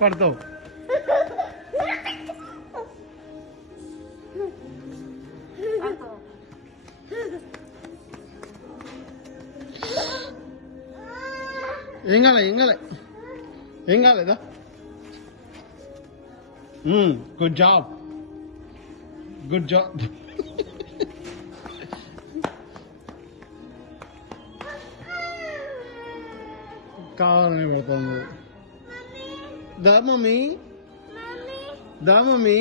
పడతావు ఏం కాలేదా గుడ్ జాబ్ కావాలని పడుతుంది దా మమ్మీ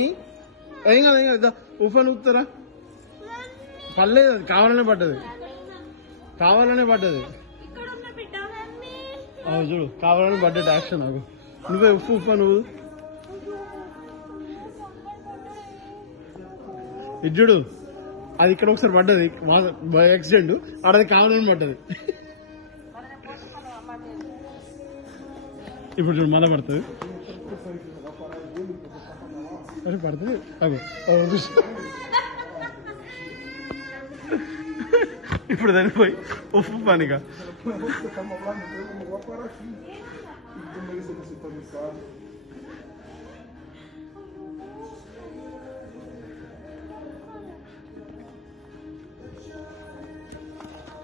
ఏం కాదు ఉఫన్ ఊపుతారా పర్లేదు అది కావాలనే పడ్డది చూడు కావాలని పడ్డది యాక్షన్ నాకు నువ్వే ఉఫ్ నువ్వు ఇది చూడు అది ఇక్కడ ఒకసారి పడ్డది యాక్సిడెంట్ ఆడది కావాలని పడ్డది ఇప్పుడు చూడు మళ్ళా పడుతుంది అరే పడుతుంది ఇప్పుడు దాన్ని పోయి ఉప్పు పనిగా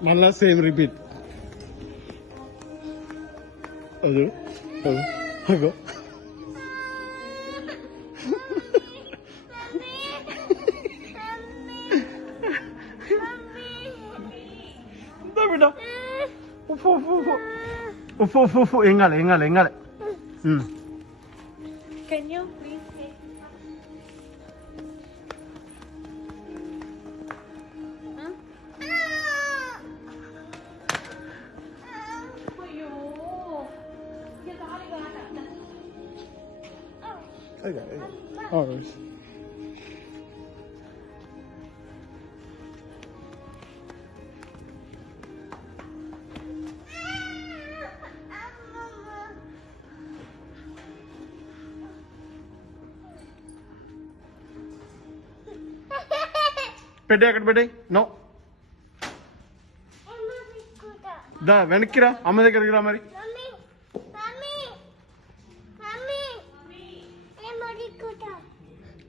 మళ్ళా సేమ్ రిపీట్ అదో అగో బిడ్డ ఉప్పు ఏం కాలే Can you please take? Alright. పెట్టే అక్కడ పెట్టే నో దా వెనక్కి రా అమ్మ దగ్గరికి రా మరి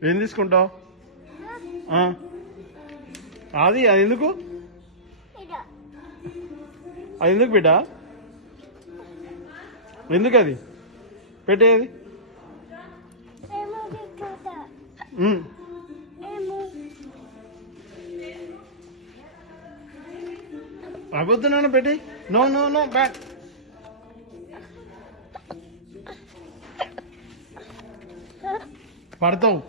ఏం తీసుకుంటావు అది ఎందుకు బిడ్డ ఎందుకు అది పెట్టేది అబద్ధం పెట్టి నో బ్యాక్ పడతావు